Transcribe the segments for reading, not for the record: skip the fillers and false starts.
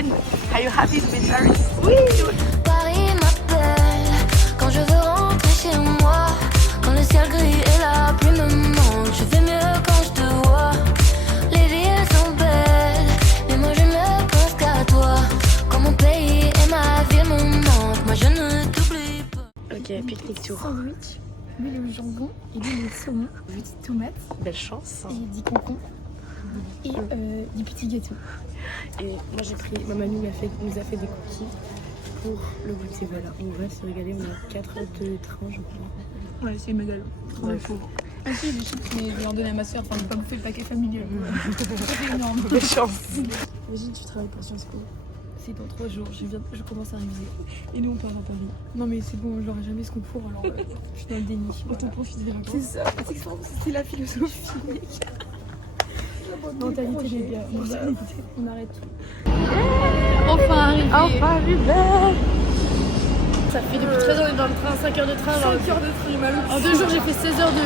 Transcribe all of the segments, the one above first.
Eden, are you happy to be in Paris? Oui. Paris m'appelle quand je veux rentrer chez moi. Quand le ciel gris et la pluie me manquent, je fais mieux quand je te vois. Les villes sont belles, mais moi je ne pense qu'à toi. Quand mon pays et ma ville me manquent, moi je ne t'oublie pas. Ok, pique-nique tour. Sandwich, lui le jambon et lui le saumon, petite tomate Belle chance. et 10 concombre et des petits gâteaux. Et moi j'ai pris, ma mamie nous a fait des cookies pour le goûter. Voilà, on va se régaler. On a 4 heures de train, je crois. Ouais, c'est une médaille. Ouais. Ah si, les chips, mais je vais en donner à ma soeur, enfin, ne pas bouffer le paquet familial. C'est énorme. Belle chance. Imagine, tu travailles pour Sciences Po. C'est dans 3 jours, je commence à réviser. Et nous, on part à Paris. Non, mais c'est bon, j'aurai jamais ce concours, alors je suis dans le déni. Autant profiter des vacances. C'est ça, c'est la philosophie. Mentalité des gars, mentalité. On arrête tout. Enfin arrivé. Enfin arrivé. Ça fait depuis 13 ans on est dans le train, 5 heures de train. 5 heures de train, mal. En 2 jours, j'ai fait 16 heures de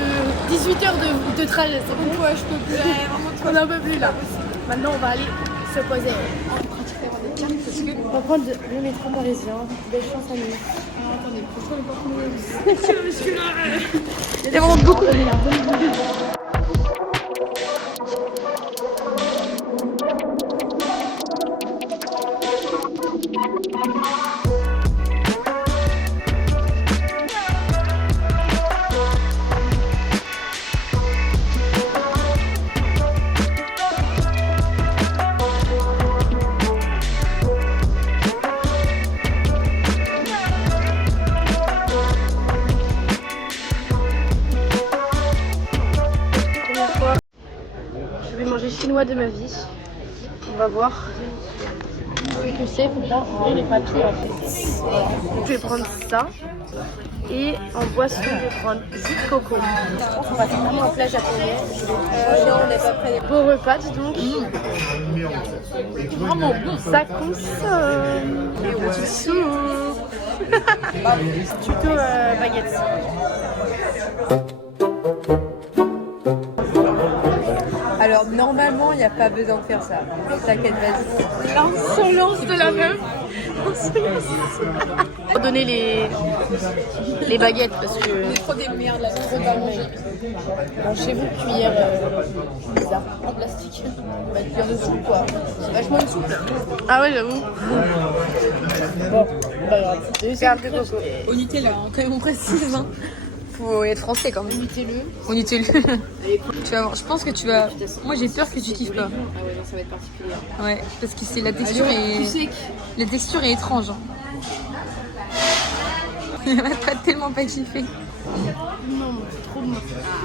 18 heures de trajet. C'est bon. Ouais, je peux plus. On en peut plus là. Maintenant, on va aller se poser. On va prendre le métro parisien. Belle chance à nous. Alors, attendez, pourquoi on est pas je suis là. Il y a vraiment beaucoup. Je vais manger chinois de ma vie. On va voir ce que c'est. Faut pas enlever les papiers en fait. Voilà. Donc, je vais prendre ça. Et en boisson, je vais prendre jus de coco. Je pense qu'on va faire vraiment un plat japonais. Non, on n'est pas prêt. Beau repas, dis donc. Vraiment bon. Ça consomme. Les petites soupes. Tuto baguette. Alors normalement il n'y a pas besoin de faire ça. T'inquiète, vas-y. L'insolence de la meuf. On va donner les baguettes parce que C'est trop des merdes là. trop d'argent. Mangez-vous cuillère bizarre en plastique. Bah cuillère de soupe quoi. C'est vachement une soupe là. Ah ouais, j'avoue. Bon, pas grave. C'est un peu coco. Au Nutella, hein, quand même on précise. Hein. Faut être français quand même. Au Nutella. Tu vas voir, je pense que tu vas. Moi j'ai peur que tu kiffes pas. Ah ouais, non, ça va être particulier. Ouais, parce que c'est la texture est. La texture est étrange. Hein. Il va pas tellement pas kiffer. Non, c'est trop bon.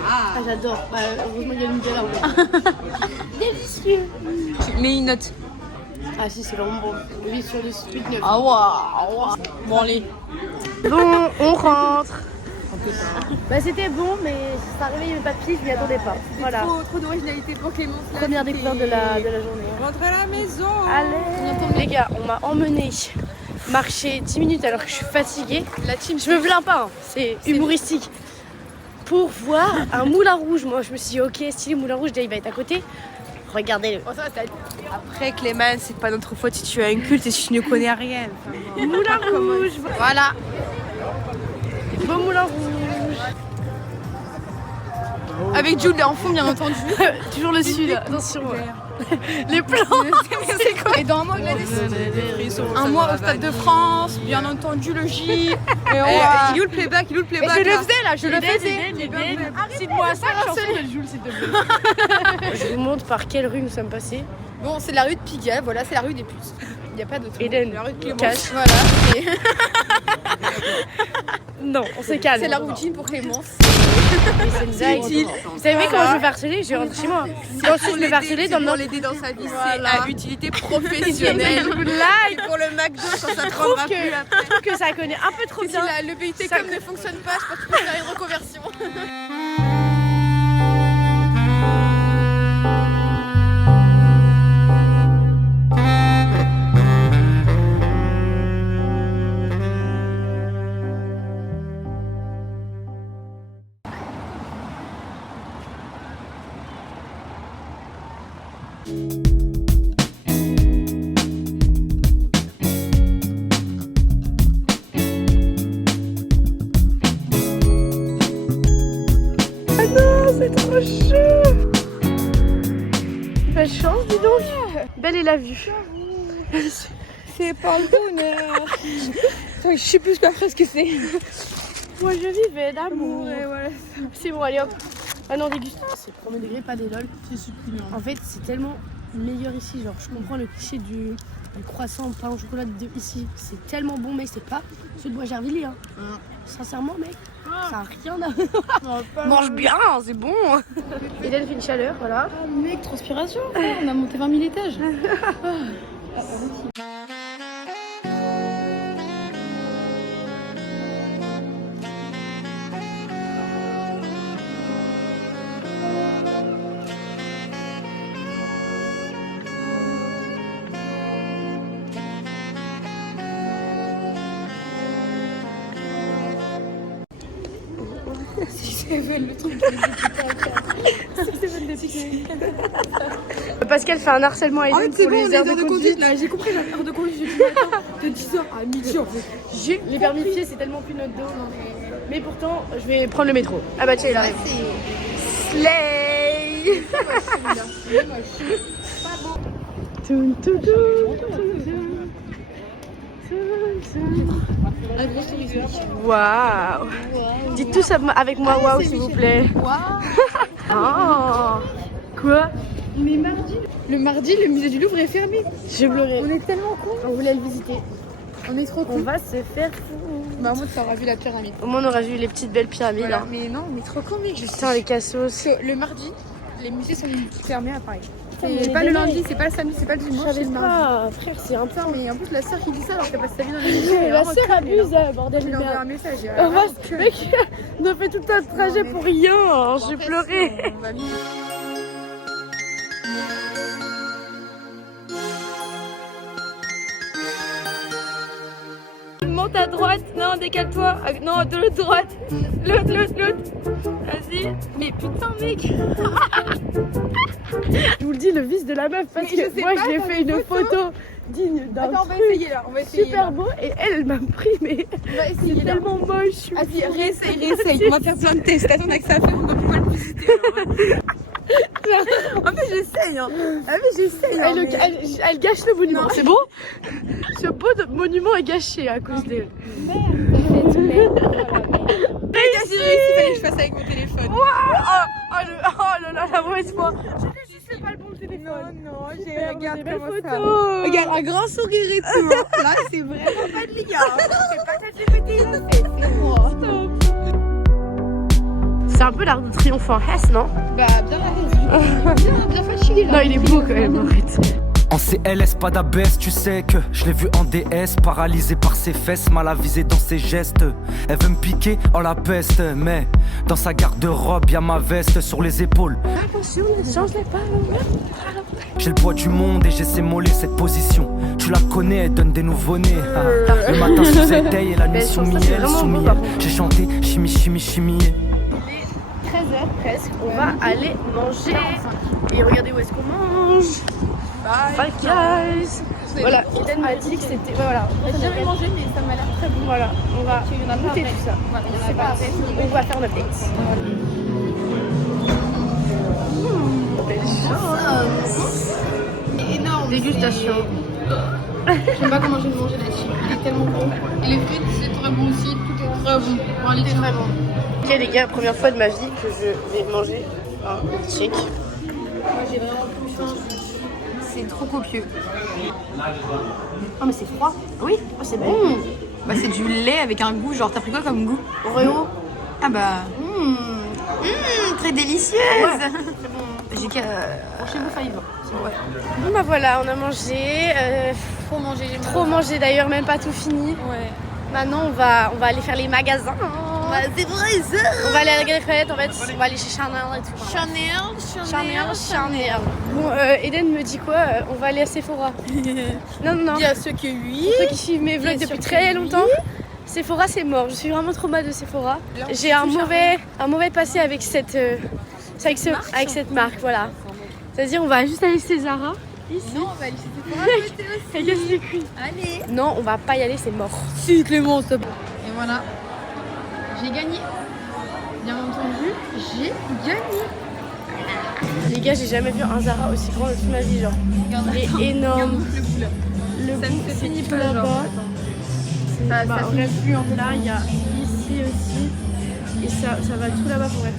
Ah, j'adore. Bah, heureusement il y a une Nutella. Délicieux. Tu mets une note. Ah si, c'est vraiment bon. 8 sur 10, 8, 9. Ah waouh. Bon allez. Bon, on rentre. Bah c'était bon, mais ça réveille mes papilles, je m'y attendais pas. Voilà. Trop d'originalité pour Clémence. Première découverte de la journée. Rentre à la maison. Allez. Les gars, on m'a emmené marcher 10 minutes alors que je suis fatiguée. La team. Je me plains pas, hein. C'est humoristique. Pour voir un moulin rouge. Moi je me suis dit ok, stylé moulin rouge, il va être à côté. Regardez-le. Après Clémence, c'est pas notre faute si tu as un culte et si tu ne connais rien. Enfin, Moulin rouge. voilà. Beau moulin rouge. Avec Jules en fond bien entendu. Toujours le sud, attention. Les plans. C'est quoi? Et dans un mois, un mois au Stade de France, bien entendu le J. Et il est où le playback? Il est où le playback? Je le faisais là, je le faisais. faisais. Cite-moi 5 chansons de Jules s'il te plaît. Je vous montre par quelle rue nous sommes passés. Bon, c'est la rue de Pigalle, voilà, c'est la rue des puces. Il n'y a pas d'autre. Eden, La rue de Clémence. cache. Voilà. Non, on se calme. C'est la routine pour Clémence. C'est utile. Vous savez comment je me fais harceler? Je rentre chez moi. Quand je me fais harceler dans pour le l'aider dans sa vie, Voilà. c'est à utilité professionnelle. Like. Pour le McDo, quand ça te Je trouve rendra plus après. je trouve que ça connaît un peu trop Si bien. le BIT Ça- comme ne fonctionne pas, je pense que tu peux faire une reconversion. belle est la vue. C'est pas le bonheur. Enfin, je sais plus après ce que c'est. Moi je vivais d'amour. Ouais, voilà. C'est bon, allez hop. Ah non, dégustation. C'est premier degré, pas des lol. C'est succulent. En fait, c'est tellement meilleur ici. Genre, je comprends le cliché du croissant, pain au chocolat de ici. C'est tellement bon, mais c'est pas celui de Bois-Gervilliers. Hein. Sincèrement, mec, ça a rien à. Mange bien, c'est bon. Eden fait une chaleur, voilà. Ah, mec, transpiration. On a monté 20 000 étages. Le truc Pascal fait un harcèlement à Eden pour les heures de conduite. Là, j'ai compris la heure de conduite du matin de 10h à midi en fait. J'ai les permis de pied, c'est tellement plus notre dos. Mais pourtant, je vais prendre le métro. Ah bah tiens, il arrive. Slay. Waouh. Dites tous avec moi waouh s'il vous plaît. Oh. Quoi? Mais le mardi, le musée du Louvre est fermé. J'ai pleuré. On est tellement cons. On voulait le visiter. On est trop On cons. va se faire fou. Bah, moi, tu auras vu la pyramide. Au moins on aura vu les petites belles pyramides. Voilà. Là. Mais non, on est trop cons, mec. Putain les cassos. Le mardi, les musées sont fermés à Paris. mais C'est pas les le délais. lundi, c'est pas le samedi, c'est pas le Je dimanche, c'est savais le mardi. pas, frère, c'est un peu. Putain, mais en plus, la sœur qui dit ça alors qu'elle passe sa vie dans les musées. La sœur abuse, bordel Je de lui envoie un merde. message. On va mec, on a fait tout un trajet pour rien. J'ai pleuré. On va vite. Monte à droite, non, décale-toi. Non, de l'autre droite. L'autre. Vas-y. Mais putain, mec. Je vous le dis, le vice de la meuf, parce Mais je que sais moi pas, je lui ai t'as fait une une photo digne d'un Attends, on va truc essayer là. On va essayer. super beau et elle m'a pris, mais On va essayer c'est là. tellement moche. Vas-y, réessaye. On va faire plein de tests. Attends, on a que ça à faire. On va pouvoir le visiter. En fait, j'essaye. Hein. Ah, mais j'essaye. Hein, mais... Elle gâche le monument, Non. c'est bon. Ce beau monument est gâché à cause d'elle. J'ai réussi, il fallait que je fasse avec mon téléphone. Oh là là, la mauvaise foi. C'est pas le bon téléphone. Non, j'ai regarde des belles comment ça. photos. Regarde, un grand sourire et tout. Hein. Là, c'est vraiment pas de l'IA. C'est pas ChatGPT, il l'a fait. C'est moi. C'est un peu l'Arc de Triomphe en Hesse, non? Bah, bien fatigué là. Non, il est beau quand même, en fait. En CLS, pas d'abès, tu sais que je l'ai vu en DS, paralysé par ses fesses, mal avisé dans ses gestes. Elle veut me piquer en la peste, mais dans sa garde-robe, y'a ma veste sur les épaules. Attention, ne change-les pas. J'ai le poids du monde et j'ai sémolé cette position. Tu la connais, elle donne des nouveau-nés. Le matin sous éteil et la nuit Mais sous ça, c'est miel, vraiment sous beau, miel. par contre. J'ai chanté chimie, chimie, chimie. 13h presque, on va aller manger. Et regardez où est-ce qu'on mange. Five Guys. Voilà, Eden m'a dit que c'était. Voilà, J'ai jamais mangé, mais ça m'a l'air très bon. voilà, on va Il y en a pas goûter après. tout ça. Voilà, il y en a C'est pas pas après. on va faire un update. Belle chance. Énorme. Dégustation. Je sais pas comment je vais manger là-dessus. Il est tellement bon. Et les frites, c'est très bon aussi. Tout est très bon. Bon, allez, très bon. Ok les gars, première fois de ma vie que je vais manger un milkshake. Moi, j'ai vraiment plus faim. C'est trop copieux. Oh mais c'est froid. Oui, oh, c'est bon. Bah, c'est du lait avec un goût. Genre, t'as pris quoi comme goût? Oreo. Ah bah. Très délicieuse. J'ai qu'à. Chez vous, Five. Ouais. Bon bah voilà, on a mangé. Trop manger. Trop mangé d'ailleurs, même pas tout fini. Ouais. Maintenant on va aller faire les magasins. C'est vrai, ça. On va aller à la Galerie Lafayette en fait, on va aller chez Chanel et tout. Chanel. Bon, Eden me dit quoi? On va aller à Sephora. Non. Il y a ceux que oui. Ceux qui suivent mes vlogs Bien depuis sûr très que longtemps. Sephora c'est mort, je suis vraiment trop mal de Sephora. Là, on J'ai s'est un tout mauvais passé avec cette marque, voilà. C'est-à-dire on va juste aller chez Zara. Ici. Non, on va aller chez Sephora à côté aussi. Elle casse les couilles. Allez. Non, on va pas y aller, c'est mort. Si, Clément, stop. Et voilà. J'ai gagné. Bien entendu, j'ai gagné. Les gars, j'ai jamais vu un Zara aussi grand de toute ma vie, genre. Il est énorme. Le bout finit pas là-bas. Bah, on a vu là, il y a ici aussi. Et ça va tout là-bas pour être.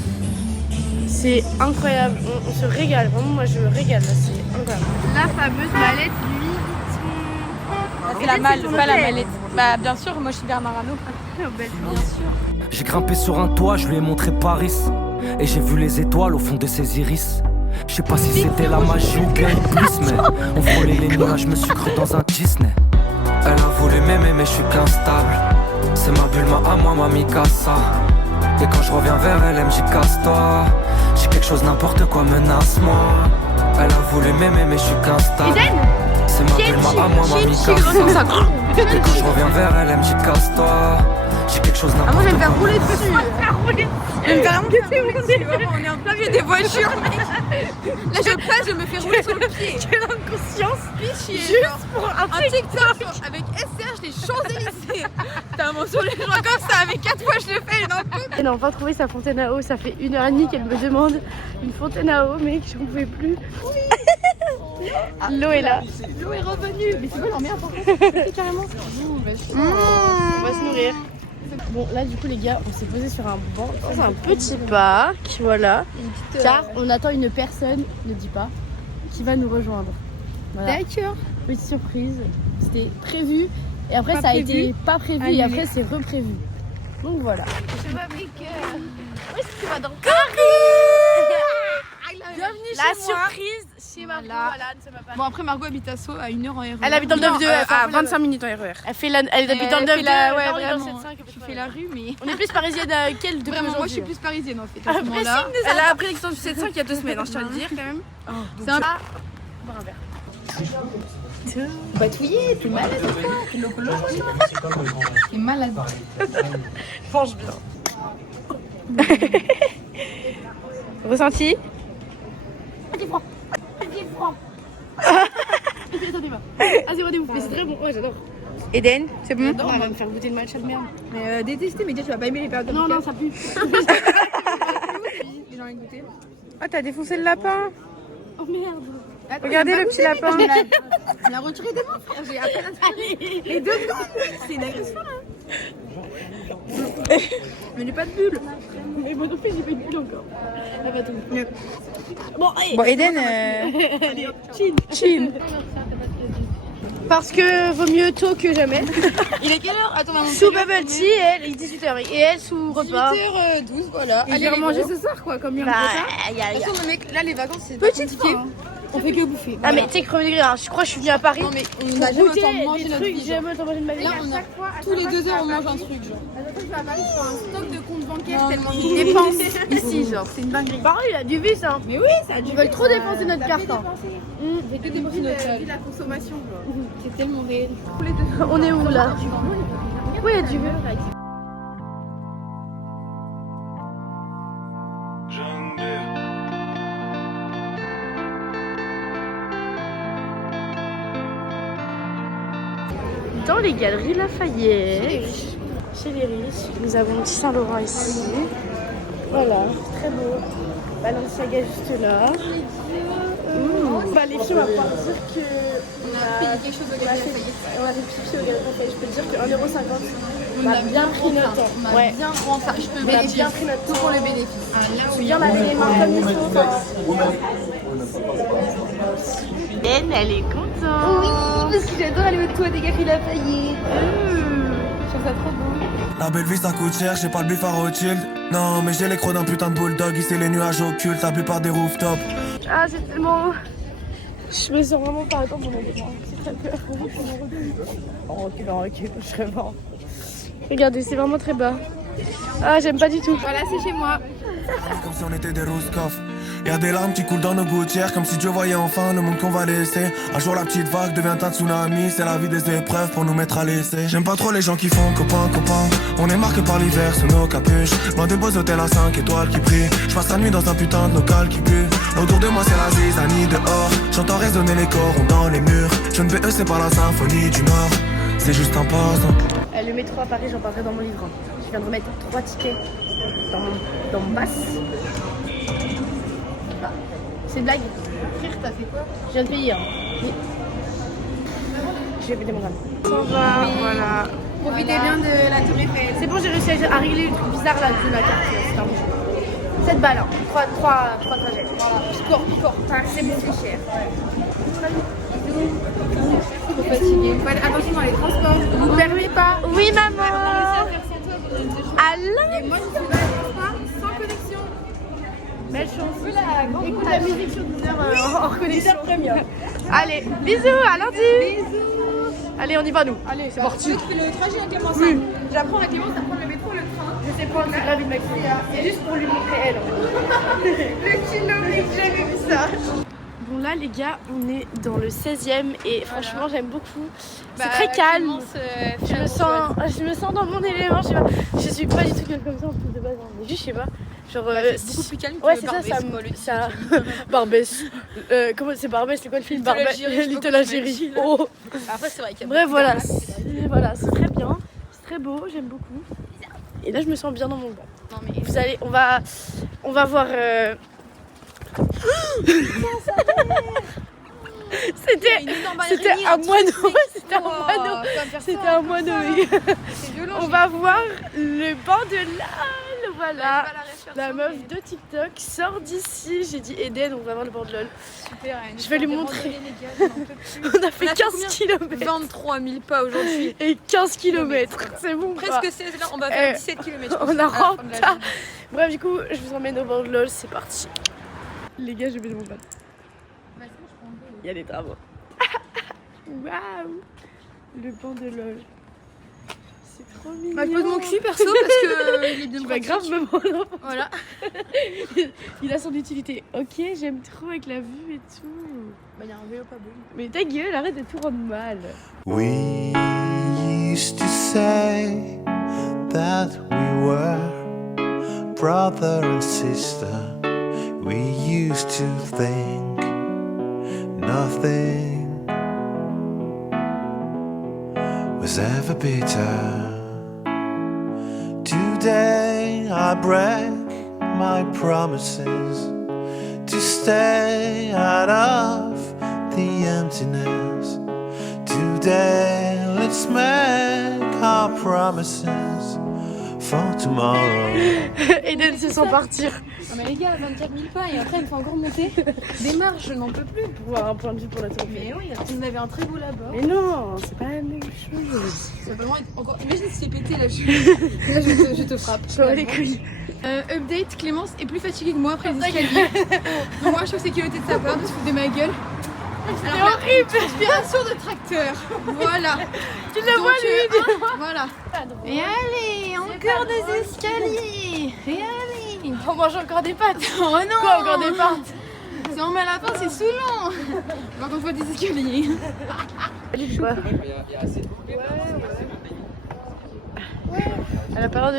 C'est incroyable, on se régale. Vraiment, moi je me régale là, c'est incroyable. La fameuse mallette Louis Vuitton. C'est la malle, pas la mallette. Bah bien sûr, moi je suis Bernard Arnault. Bien sûr. J'ai grimpé sur un toit, je lui ai montré Paris. Et j'ai vu les étoiles au fond de ses iris. Je sais pas si c'était la magie ou bien une bliss, mais on frôlait les nuages, je me suis cru dans un Disney. Elle a voulu m'aimer mais je suis qu'instable. C'est ma bulle, à moi, ma Mikasa. Et quand je reviens vers elle, elle me dit casse-toi. J'ai quelque chose, n'importe quoi, menace-moi. Elle a voulu m'aimer mais je suis qu'instable. C'est ma bulle, à moi, ma Mikasa. Et quand je reviens vers elle, elle me dit casse-toi. J'ai quelque chose, n'importe quoi. Moi je vais me faire rouler dessus. Je vais me faire rouler dessus. On est en plein milieu des voitures, mec. Là je passe, je me fais rouler sur le pied. Quelle inconscience. Juste pour un TikTok avec SR, les Champs-Élysées. T'as un mot sur les gens comme ça, avec 4 fois je le fais, non plus. Elle n'a enfin trouvé sa fontaine à eau, ça fait 1h30 qu'elle me demande une fontaine à eau, mec, j'en pouvais plus. L'eau est là. L'eau est revenue. Mais c'est pas l'emmerde en fait. Carrément. On va se nourrir. Bon, là du coup les gars, on s'est posé sur un banc dans un petit parc, voilà. Car on attend une personne, ne dis pas, qui va nous rejoindre. Voilà. D'accord. Petite surprise, c'était prévu et après Pas ça prévu. a été pas prévu Annulé. et après c'est reprévu. Donc voilà. Je vais avec. Où est-ce que tu vas dans Bienvenue La chez moi. surprise chez Margot, Voilà. voilà, ne se va pas. Bon après Margot habite à Sceaux à 1h en RER. Elle habite dans le 9-2, elle fait un peu 25 minutes en RER. Elle fait la, elle habite dans le 9-2, Ouais, là, on est dans vraiment. le 7-5, Tu fais la rue mais. On est plus parisienne qu'elle depuis Vraiment, moi je suis aujourd'hui. plus parisienne en fait. Ah, À ce moment-là. Elle a appris l'extension du 7-5 il y a 2 semaines, je tiens à le dire quand même. C'est un Boire un verre. batouillé, t'es malade ou quoi? T'es locolo. T'es malade. Mange bien. Ressenti? Vas-y, rendez-vous. Mais c'est très bon, ouais, j'adore. Eden, c'est bon? Non, elle va me faire goûter le matcha de merde. Mais détesté, mais déjà tu vas pas aimer les périodes de Non, non, ça pue. Les gens ont goûté. Ah, t'as défoncé le lapin. Oh merde. Regardez le petit lapin. On a retiré des mains, frère. J'ai à peine aspiré. Les deux secondes. C'est une agression là. Mais j'ai pas de bulle. Mais moi non plus, j'ai pas une bulle encore. Elle va tomber. Bon, allez. Bon, Eden, Allez, hop, chin. Parce que vaut mieux tôt que jamais. Il est quelle heure? Attends, maman. Sous bubble tea, elle, il est 18h. Et elle, sous repas. 18h12, voilà. Et Allez, j'ai les remangé gros. ce soir, quoi, comme il y a Bah, un De toute façon, mec, là les vacances c'est Petite compliqué. fois, hein. On fait que bouffer. Ah, mais tu sais que premier degré, hein, je crois que je suis venue à Paris. Non mais on pour n'a jamais goûter autant mangé des notre trucs, vie. j'ai jamais autant mangé de ma vie. Là on a tous les 2 heures on mange un truc genre. stock de compte bancaire Non, tellement mais- ils dépensent ici, genre, c'est une dinguerie. Pareil, il a du vice, hein. Mais oui ça a dû. Ils veulent trop dépenser notre carte, hein. J'ai que dépensé notre salle. la consommation, C'est tellement réel. On est où là? Oui, il y a du vieux. Dans les galeries Lafayette, chez les riches, nous avons le petit Saint-Laurent ici. Voilà, très beau. Balenciaga juste là. Bah, les filles, on va pouvoir dire que On a payé quelque chose au Galeries Lafayette. on a fait pipi au Galeries Lafayette. Je peux te dire que 1,50 €, On a bien pris notre temps. On a Ouais. bien rentable. Je peux Mais pas bien dire pris notre tout temps. pour les bénéfices. Je suis bien laver les mains comme il faut. Elle est contente. Oui, parce que j'adore aller au toit des Galeries Lafayette. Je trouve ça trop beau. La belle vie ça coûte cher, j'ai pas le buff à Rothschild. Non mais j'ai les crocs d'un putain de bulldog, ici les nuages occultent, la plupart des rooftops. Ah, c'est tellement... Je me sens vraiment pas à temps pendant des mois. C'est très peur. En recul, je serais mort. Regardez, c'est vraiment très bas. Ah, j'aime pas du tout. Voilà, c'est chez moi. Comme si on était des Roscoff. Y'a des larmes qui coulent dans nos gouttières, comme si Dieu voyait enfin le monde qu'on va laisser. Un jour la petite vague devient un tsunami, c'est la vie des épreuves pour nous mettre à l'essai. J'aime pas trop les gens qui font copain, copain. On est marqué par l'hiver sous nos capuches. Loin des beaux hôtels à 5 étoiles qui brillent. J'passe la nuit dans un putain de local qui pue. Autour de moi c'est la zizanie dehors. J'entends résonner les corons dans les murs. Je ne BE c'est pas la symphonie du Nord. C'est juste un passant. Le métro à Paris, j'en parlerai dans mon livre. Je viens de remettre 3 tickets dans mon pass. C'est une blague. Frère, t'as fait quoi? Je viens de payer. Hein. Oui. Je vais péter mon crâne. Ça va, voilà. Profitez bien de la Tour Eiffel. C'est bon, j'ai réussi à régler le truc bizarre là de ma carte. C'est un bon. 7 balles, hein. 3 trajets. Voilà. Picore. C'est bon, c'est cher. Trop fatiguée. Attention dans les transports. Vous permet pas. Oui, maman. Alain. Et moi, je suis dans les transports sans connexion. Belle chance. Écoute la musique sur Deezer hors connexion. Allez, bisous, à lundi. Bisous. Allez, on y va nous. Allez, c'est parti. Tu fais le trajet à Clémence. Oui. J'apprends à Clémence à prendre le métro, le train. Je sais prendre c'est grave de Maxi. C'est juste pour lui montrer elle. Le kilomètre, j'ai jamais vu ça. Bon là les gars, on est dans le 16e et franchement j'aime beaucoup. C'est très calme. Je me sens dans mon élément. Je suis pas du tout quelqu'un comme ça en plus de base. Mais juste je sais pas. Genre c'est beaucoup plus calme ouais, que c'est ça. Barbès. Comment c'est Barbès? C'est quoi le film? Barbès. Little Algérie. Oh. Après c'est vrai qu'il y a bref voilà. Voilà, c'est très bien. C'est très beau. J'aime beaucoup. Et là je me sens bien dans mon banc. Non mais vous allez, on va voir. C'était un moineau. C'était un moineau. On va voir le banc de LOL. Voilà. La meuf de TikTok sort d'ici. J'ai dit Eden, on va voir le banc de LOL. Super. Je vais lui montrer. On a fait 15 km. 23 000 pas aujourd'hui. Et 15 km. C'est bon. Presque 16 là, on va faire 17 km. On a rentré. Bref, du coup, je vous emmène au banc de LOL. C'est parti. Les gars, je vais de mon pote. Il y a des travaux. Waouh! Le banc de LOL. C'est trop mignon. Bah, je pose mon cul perso parce que il est bien pas grave, même voilà. Il a son utilité. Ok, j'aime trop avec la vue et tout. Bah, il y a un vélo pas beau. Mais ta gueule, arrête de tout rendre mal. We used to say that we were brother and sister. We used to think nothing was ever bitter. Today I break my promises to stay out of the emptiness. Today let's make our promises for tomorrow. Eden se sent partir. Non mais les gars, 24 000 pas et après il faut encore monter des marches, je n'en peux plus. Pour avoir un point de vue pour la tour. Mais oui, on avait un très beau là-bas. Mais non, c'est pas la même chose. Ça peut vraiment être encore... Imagine si c'est pété là, je te frappe. Je vois les couilles. Update, Clémence est plus fatiguée que moi après les escaliers. Donc moi je trouve sécurité de sa part de se foutre de ma gueule. C'est horrible. Transpiration de tracteur. Voilà. Tu le vois lui. Voilà. Et allez, encore des escaliers. Et allez. On mange encore des pâtes. Oh non. Quoi, encore des pâtes? Si on met à la fin, c'est saoulant. On va qu'on voit des escaliers. Elle a pas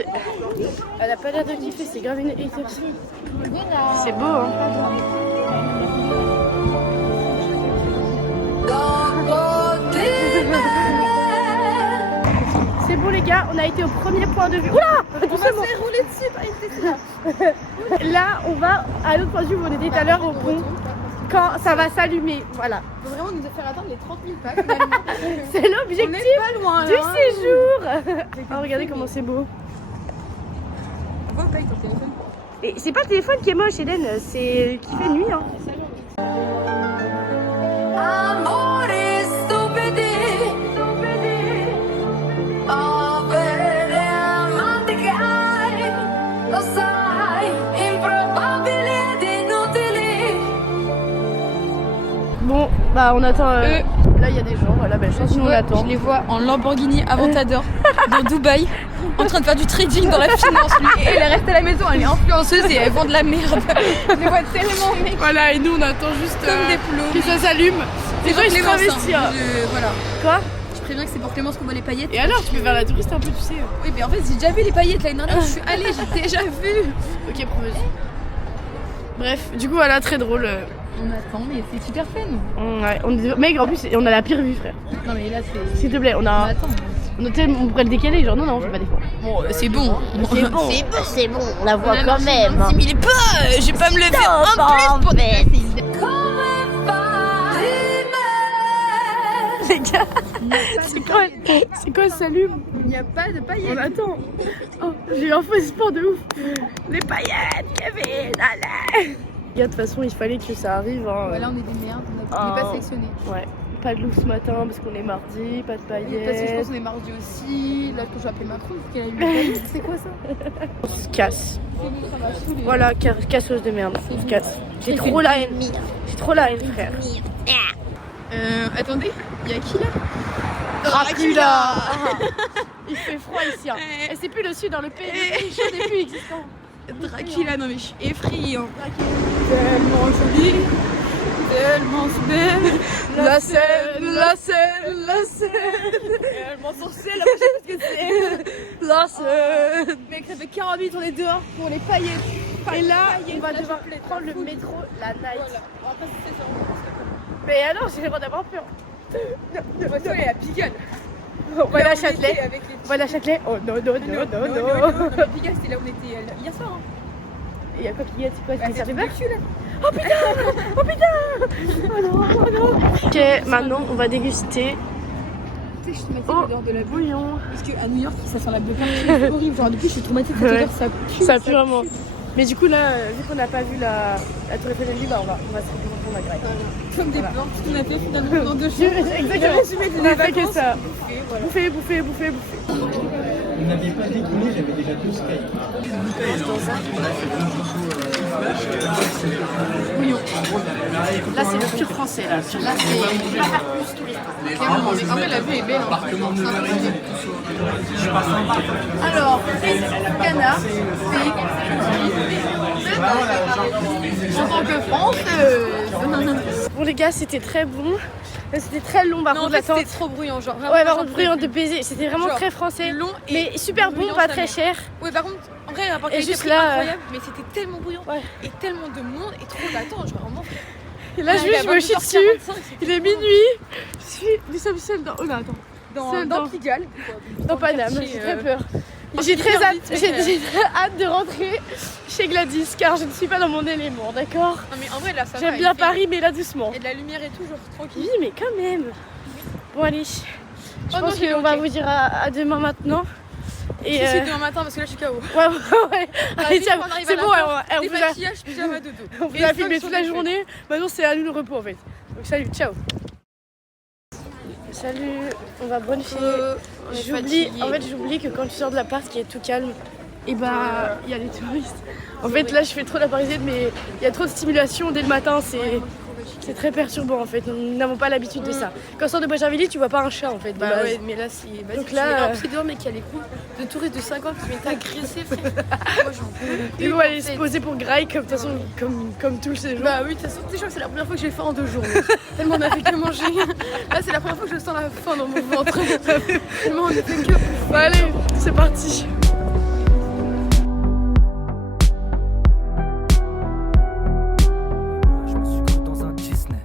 l'air de kiffer, c'est grave une hater. C'est beau hein. C'est bon les gars, on a été au premier point de vue. Oula, on va se faire rouler dessus par une Tesla. Là, on va à l'autre point de vue où on était tout à l'heure au pont. Quand ça va s'allumer, voilà. Faut vraiment nous faire attendre les 30 000 pas finalement. C'est l'objectif on est pas loin, du séjour. Oh, regardez comment c'est beau. On voit pas avec ton téléphone. Et c'est pas le téléphone qui est moche, Hélène, c'est qui fait nuit. Hein. Bon, bah on attend. Là, il y a des gens, voilà, belle chance, nous on attend. Je les vois en Lamborghini Aventador dans Dubaï, en train de faire du trading dans la finance. Lui. Et elle est restée à la maison, elle est influenceuse et elle vend de la merde. Je les vois tellement, mec. Voilà, et nous on attend juste comme des plots. Que ça s'allume. Les gens ils se travestissent. Voilà. Quoi? Je préviens que c'est pour Clémence qu'on voit les paillettes. Et alors, tu peux faire la touriste un peu, tu sais. Oui, mais en fait, j'ai déjà vu les paillettes l'année dernière. Je suis allée, j'ai déjà vu. Ok, promeuse. Bref, du coup, voilà, très drôle. On attend, mais c'est super fun. Ouais, mec, en plus, on a la pire vue, frère. Non, mais là, c'est. S'il te plaît, on a. On attend. On pourrait le décaler, genre non, on fait pas d'effort. Bon, c'est bon. C'est bon, on la voit quand même. Même s'il est pas, je vais pas me lever en plus pour des... Les gars, c'est quoi ça allume? Il n'y a pas de paillettes. On attend. Oh, j'ai eu un faux espoir de ouf. Les paillettes, Kevin, allez. Les gars, de toute façon, il fallait que ça arrive. Hein. Voilà, on est des merdes, on n'est pas sélectionnés. Ouais. Pas de loup ce matin parce qu'on est mardi, pas de paillettes. Parce que je pense qu'on est mardi aussi. Là, quand je vais appeler Macron, parce qu'elle a eu des paillettes. C'est quoi ça? On se casse. C'est bon, ça va saouler. Voilà, casseuse de merde. On se casse. J'ai trop la haine. J'ai trop la haine, frère. Attendez, il y a qui là? Dracula. Il fait froid ici. Hein. Et c'est plus le sud, dans le pays chaud n'est plus existant. Dracula, non mais je suis effrayant. Tellement jolie, tellement belle. La scène. Elle m'en sorcière, là, je sais pas ce que c'est. La scène. Mec, ça fait 40 minutes, on est dehors pour les paillettes. Et là, on va devoir prendre le métro, la night. On va passer ça. Mais alors, j'ai le droit d'avoir peur. La voiture est à Pigalle. On va aller à Châtelet. Avec les... On va aller à Châtelet. Oh non. Non, mais Pigalle, c'était là où on était hier soir. Il y a quoi qui c'est quoi? C'est C'est ça cul là. Oh putain. Oh non. Ok, maintenant, on va déguster. Tu sais, je suis traumatisée Oh, l'odeur de la boue. bouillon. Parce qu'à New York, ça sent la boue. C'est horrible. Genre, depuis, je suis traumatisée de cette odeur. Ça pue. Ça pue vraiment. Mais du coup, là, vu qu'on n'a pas vu la Tour Eiffel de Lille, bah, on va se reprendre la graille. Comme des plantes. Tout ce qu'on a fait finalement dans 2 jours. Exactement. On a fait que ça. Bouffer. Vous n'aviez pas décliné, j'avais déjà 12 cailles. Là, c'est le pur français. Là, c'est pas faire plus touriste. Clairement, mais en vrai, la vue est belle. Alors, canard, en tant que française. Bon, les gars, c'était très bon. C'était très long par Non, en contre fait, l'attente. c'était trop bruyant. Genre, Ouais, par contre, bruyant de baiser. C'était vraiment Genre, très français. long et Mais super bon, bruyant, pas ça très met. cher. Ouais, par contre, en vrai, rapport Et qualité juste prix là, incroyable, mais c'était tellement bruyant ouais. et tellement de monde et trop d'attente. Genre, vraiment. Et là, je me chie dessus. Il est minuit. Nous sommes seuls dans. Oh là, attends. Dans Pigalle. Dans Paname. J'ai très peur. J'ai très hâte de rentrer chez Gladys car je ne suis pas dans mon élément, d'accord? Non, mais en vrai, là, ça va. J'aime bien Paris, mais là doucement. Il y a de la lumière et tout, genre tranquille. Oui, mais quand même. Bon, allez. Je pense non, qu'on va vous dire à demain maintenant. Et Je suis demain matin parce que là, je suis KO. Ouais. Allez, tiens, c'est bon, on vous a, Maquillage, pyjama, dodo. on vous a filmé toute la journée. Maintenant, c'est à nous le repos en fait. Donc, salut, ciao. Salut, on va bruncher. J'oublie que quand tu sors de l'appart qui est tout calme, et bah il y a les touristes. En fait là je fais trop la parisienne mais il y a trop de stimulation dès le matin, c'est très perturbant en fait. Nous n'avons pas l'habitude de ça. Quand on sort de Boisjarvilly, tu vois pas un chat en fait. Bah ouais, mais là c'est. Donc là, c'est dehors, mais qu'il y a les groupes de touristes de 50 qui viennent t'agresser, frère. Moi j'en peux plus. ils vont aller se poser pour Graille comme de toute façon comme tout le séjour. Bah oui, de toute façon, je crois que c'est la première fois que j'ai faim en 2 jours. Tellement on a fait que manger. Là c'est la première fois que je sens la faim dans mon ventre. Tellement on a fait que. Bah allez, c'est parti. Je me suis cru dans un Disney.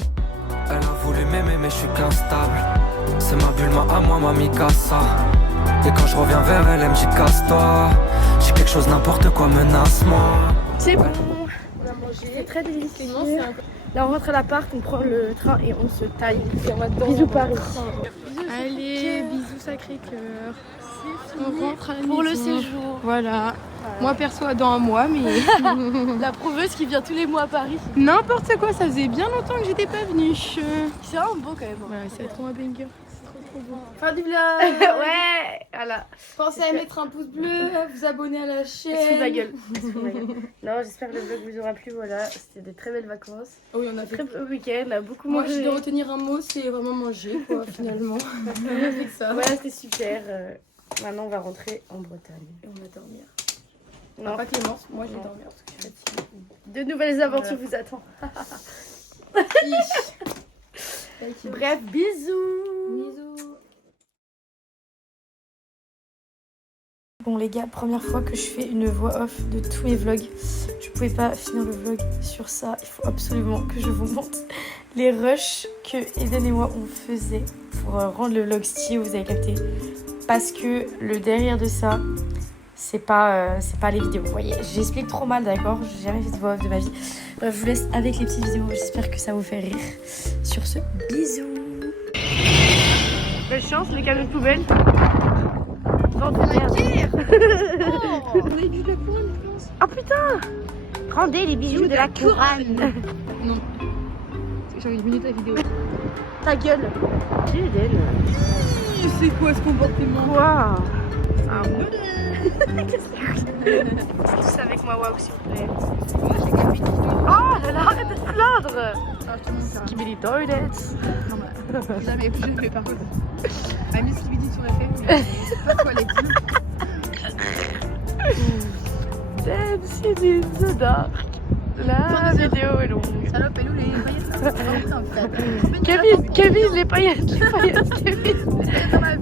Elle a voulu m'aimer mais je suis qu'instable. C'est ma bulle, à moi, ma Mikasa. Et quand je reviens vers elle, elle me dit casse-toi. J'ai quelque chose, n'importe quoi, menace-moi. C'est bon, on a mangé, c'est très délicieux. Là on rentre à l'appart, on prend le train et on se taille. Bisous Paris. Allez, bisous Sacré-Cœur. On rentre à la Pour maison. le séjour. Voilà. Moi perso dans un mois, mais La prouveuse qui vient tous les mois à Paris. n'importe quoi, ça faisait bien longtemps que j'étais pas venue. C'est vraiment beau quand même. Ouais, ça va être trop un banger. Fin du vlog. Ouais, voilà. Pensez à mettre un pouce bleu, à vous abonner à la chaîne. Elle se fout de ma gueule. Non, j'espère que le vlog vous aura plu. Voilà, c'était des très belles vacances. Oh oui, on a fait. Très beau week-end, on a beaucoup Moi, je mangé. dois retenir un mot, c'est vraiment manger, quoi, finalement. On a fait que ça. Voilà, c'était super. Maintenant, on va rentrer en Bretagne. Et on va dormir. Non, Pas Clémence, moi je vais Non. dormir parce que je suis fatiguée. de nouvelles aventures vous attendent. Bref, bisous. Bisous. Bon les gars, première fois que je fais une voix off de tous mes vlogs. Je pouvais pas finir le vlog sur ça. Il faut absolument que je vous montre les rushs que Eden et moi on faisait pour rendre le vlog stylé. Vous avez capté. parce que le derrière de ça, c'est pas les vidéos. Vous voyez, j'explique trop mal, d'accord? J'ai jamais fait de voix off de ma vie. Bref, je vous laisse avec les petites vidéos. J'espère que ça vous fait rire. Sur ce, bisous. Belle chance, les camions de poubelle. Oh putain! Rendez les bijoux de la couronne. Non. J'ai envie de minute la vidéo. Ta gueule. J'ai Eden. C'est quoi ce comportement? Waouh. Tous avec moi, waouh, s'il vous plaît. Oh là là, arrête de te plaindre. Skibidi toilets. Jamais par contre. La Miss Skibidi sur la fête, mais pas toilette. Dance in the dark. La vidéo est longue. Salope, elle où les paillettes? Kevin, les paillettes,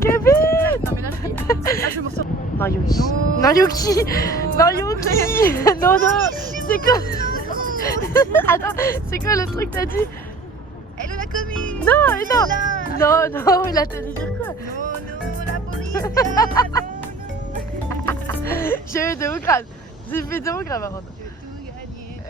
Kevin. Non mais là je me ressors. Naruki. Non, c'est quoi? Attends, c'est quoi le truc que t'as dit? Elle l'a commis. Non, il a dit dire quoi? Non, la police. J'ai eu de haut grade. J'ai fait de haut grade, par contre. J'ai tout gagné.